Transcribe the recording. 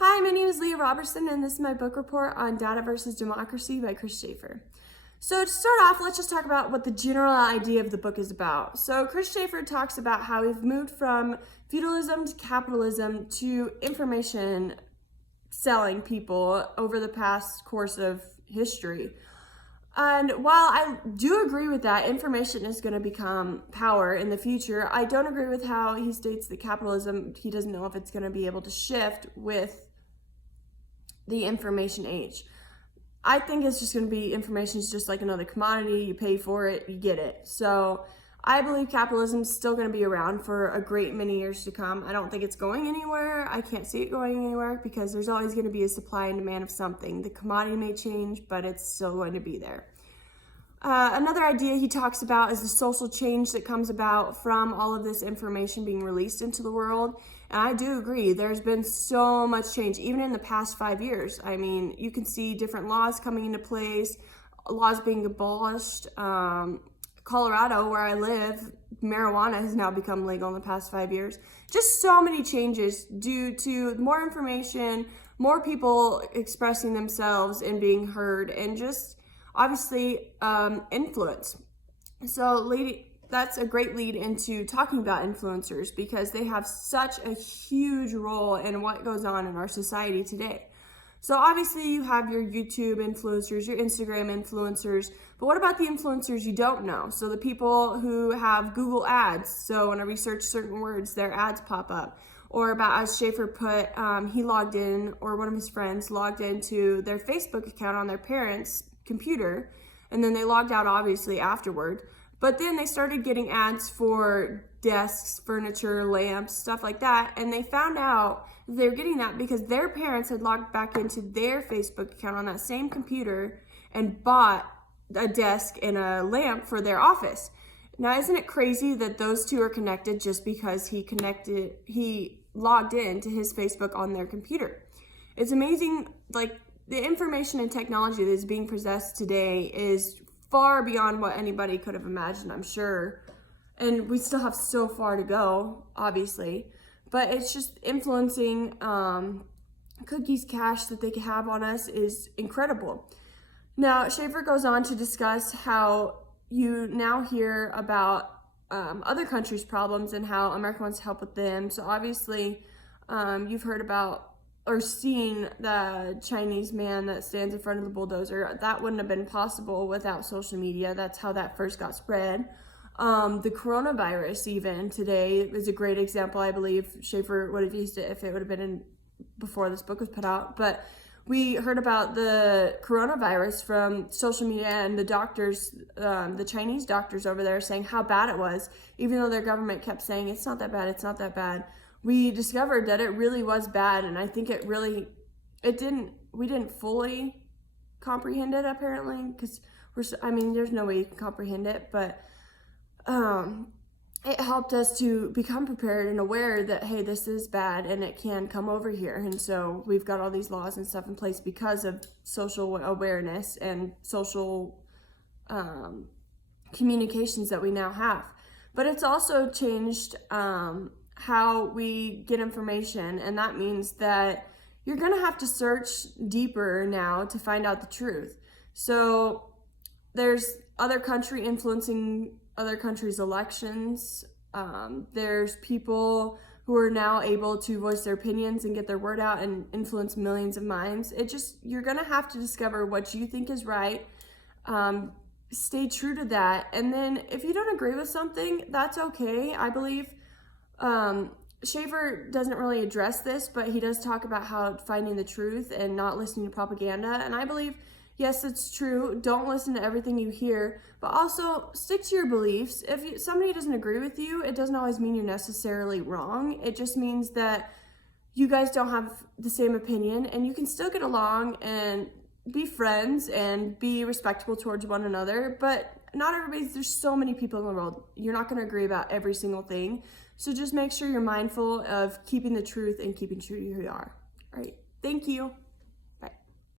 Hi, my name is Leah Robertson, and this is my book report on Data versus Democracy by Chris Schaefer. So to start off, let's just talk about what the general idea of the book is about. So Chris Schaefer talks about how we've moved from feudalism to capitalism to information selling people over the past course of history. And while I do agree with that, information is going to become power in the future, I don't agree with how he states that capitalism, he doesn't know if it's going to be able to shift with the information age. I think it's just going to be information is just like another commodity. You pay for it, you get it. So I believe capitalism is still going to be around for a great many years to come. I don't think it's going anywhere. I can't see it going anywhere because there's always going to be a supply and demand of something. The commodity may change, but it's still going to be there. Another idea he talks about is the social change that comes about from all of this information being released into the world. And I do agree, there's been so much change, even in the past 5 years. I mean, you can see different laws coming into place, laws being abolished. Colorado, where I live, marijuana has now become legal in the past 5 years. Just so many changes due to more information, more people expressing themselves and being heard, and just obviously influence. So that's a great lead into talking about influencers because they have such a huge role in what goes on in our society today. So obviously you have your YouTube influencers, your Instagram influencers, but what about the influencers you don't know? So the people who have Google ads, so when I research certain words, their ads pop up. Or about, as Schaefer put, he logged in, or one of his friends logged into their Facebook account on their parents' computer, and then they logged out obviously afterward. But then they started getting ads for desks, furniture, lamps, stuff like that, and they found out they were getting that because their parents had logged back into their Facebook account on that same computer and bought a desk and a lamp for their office. Now, isn't it crazy that those two are connected just because he logged in to his Facebook on their computer? It's amazing, like, the information and technology that is being possessed today is far beyond what anybody could have imagined, I'm sure. And we still have so far to go, obviously. But it's just influencing cookies cash that they can have on us is incredible. Now, Schaefer goes on to discuss how you now hear about other countries' problems and how America wants to help with them. So obviously, you've heard about or seen the Chinese man that stands in front of the bulldozer. That wouldn't have been possible without social media. That's how that first got spread. The coronavirus even today is a great example. I believe Schaefer would have used it if it would have been before this book was put out. But we heard about the coronavirus from social media and the doctors, the Chinese doctors over there saying how bad it was, even though their government kept saying it's not that bad, it's not that bad. We discovered that it really was bad, and I think we didn't fully comprehend it apparently, because there's no way you can comprehend it, but it helped us to become prepared and aware that, hey, this is bad and it can come over here. And so we've got all these laws and stuff in place because of social awareness and social communications that we now have. But it's also changed how we get information, and that means that you're going to have to search deeper now to find out the truth. So there's other country influencing other countries' elections. There's people who are now able to voice their opinions and get their word out and influence millions of minds. You're going to have to discover what you think is right. Stay true to that. And then if you don't agree with something, that's okay. I believe Schaefer doesn't really address this, but he does talk about how finding the truth and not listening to propaganda. And I believe, yes, it's true. Don't listen to everything you hear, but also stick to your beliefs. If somebody doesn't agree with you, it doesn't always mean you're necessarily wrong. It just means that you guys don't have the same opinion, and you can still get along and be friends and be respectful towards one another. But there's so many people in the world. You're not going to agree about every single thing. So just make sure you're mindful of keeping the truth and keeping true to who you are. All right. Thank you.